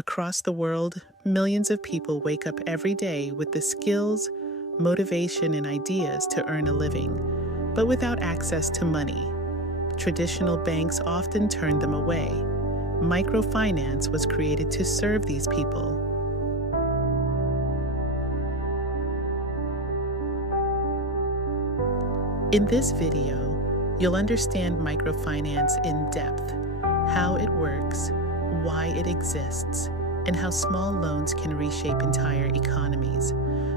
Across the world, millions of people wake up every day with the skills, motivation, and ideas to earn a living, but without access to money. Traditional banks often turn them away. Microfinance was created to serve these people. In this video, you'll understand microfinance in depth, how it works, why it exists, and how small loans can reshape entire economies.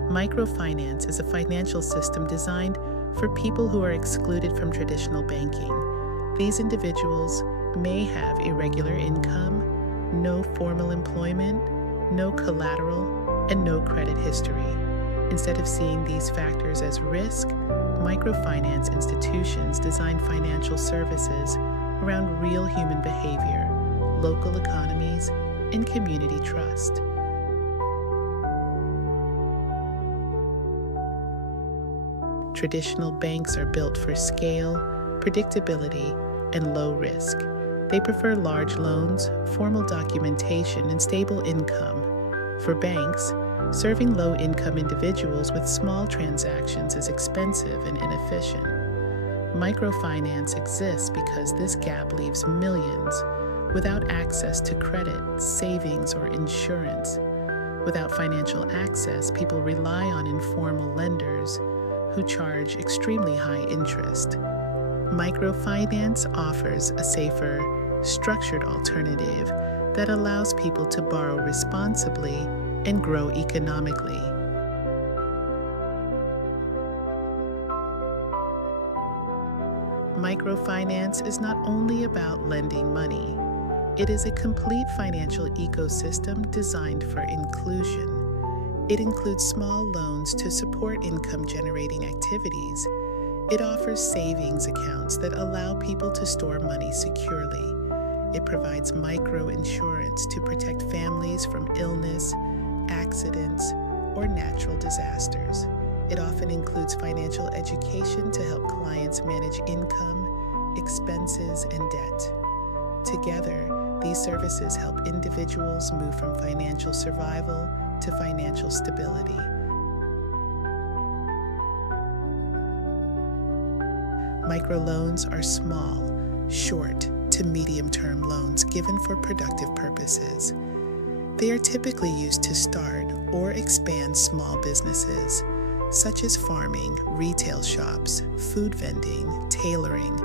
Microfinance is a financial system designed for people who are excluded from traditional banking. These individuals may have irregular income, no formal employment, no collateral, and no credit history. Instead of seeing these factors as risk, microfinance institutions design financial services around real human behavior, local economies, and community trust. Traditional banks are built for scale, predictability, and low risk. They prefer large loans, formal documentation, and stable income. For banks, serving low-income individuals with small transactions is expensive and inefficient. Microfinance exists because this gap leaves millions without access to credit, savings, or insurance. Without financial access, people rely on informal lenders who charge extremely high interest. Microfinance offers a safer, structured alternative that allows people to borrow responsibly and grow economically. Microfinance is not only about lending money. It is a complete financial ecosystem designed for inclusion. It includes small loans to support income-generating activities. It offers savings accounts that allow people to store money securely. It provides micro-insurance to protect families from illness, accidents, or natural disasters. It often includes financial education to help clients manage income, expenses, and debt. Together, these services help individuals move from financial survival to financial stability. Microloans are small, short to medium-term loans given for productive purposes. They are typically used to start or expand small businesses, such as farming, retail shops, food vending, tailoring,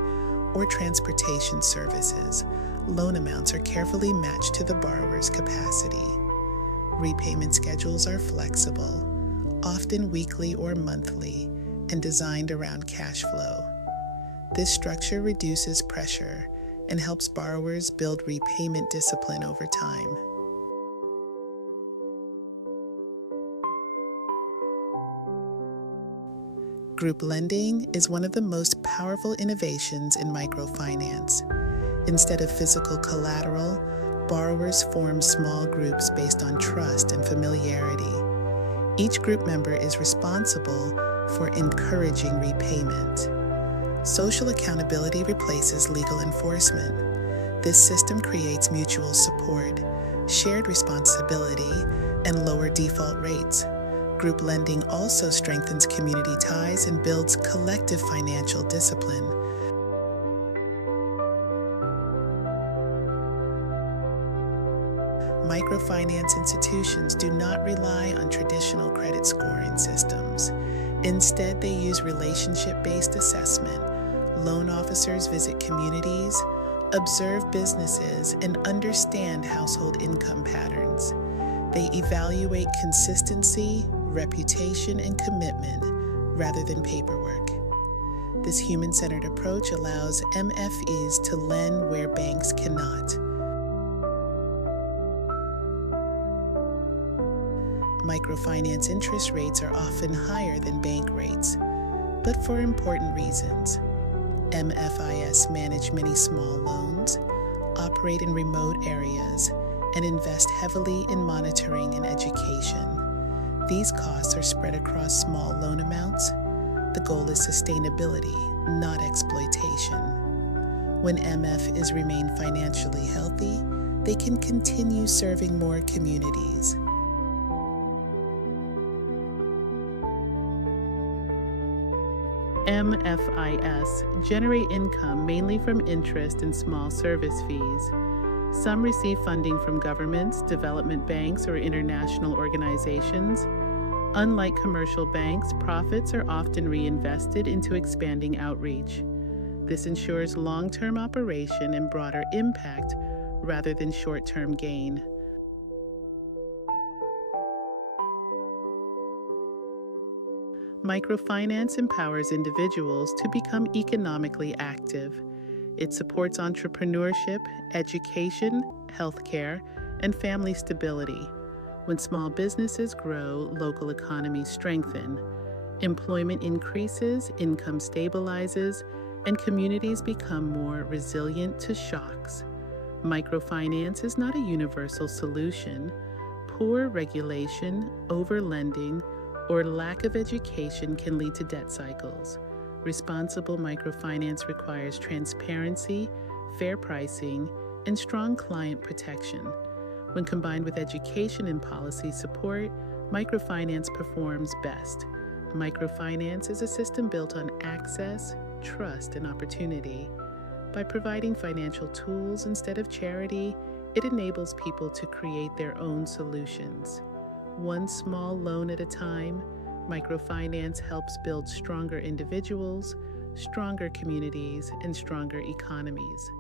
or transportation services. Loan amounts are carefully matched to the borrower's capacity. Repayment schedules are flexible, often weekly or monthly, and designed around cash flow. This structure reduces pressure and helps borrowers build repayment discipline over time. Group lending is one of the most powerful innovations in microfinance. Instead of physical collateral, borrowers form small groups based on trust and familiarity. Each group member is responsible for encouraging repayment. Social accountability replaces legal enforcement. This system creates mutual support, shared responsibility, and lower default rates. Group lending also strengthens community ties and builds collective financial discipline. Microfinance institutions do not rely on traditional credit scoring systems. Instead, they use relationship-based assessment. Loan officers visit communities, observe businesses, and understand household income patterns. They evaluate consistency, reputation, and commitment rather than paperwork. This human-centered approach allows MFIs to lend where banks cannot. Microfinance interest rates are often higher than bank rates, but for important reasons. MFIs manage many small loans, operate in remote areas, and invest heavily in monitoring and education. These costs are spread across small loan amounts. The goal is sustainability, not exploitation. When MFIs remain financially healthy, they can continue serving more communities. MFIs generate income mainly from interest and small service fees. Some receive funding from governments, development banks, or international organizations. Unlike commercial banks, profits are often reinvested into expanding outreach. This ensures long-term operation and broader impact rather than short-term gain. Microfinance empowers individuals to become economically active. It supports entrepreneurship, education, healthcare, and family stability. When small businesses grow, local economies strengthen. Employment increases, income stabilizes, and communities become more resilient to shocks. Microfinance is not a universal solution. Poor regulation, overlending, or lack of education can lead to debt cycles. Responsible microfinance requires transparency, fair pricing, and strong client protection. When combined with education and policy support, microfinance performs best. Microfinance is a system built on access, trust, and opportunity. By providing financial tools instead of charity, it enables people to create their own solutions. One small loan at a time, microfinance helps build stronger individuals, stronger communities, and stronger economies.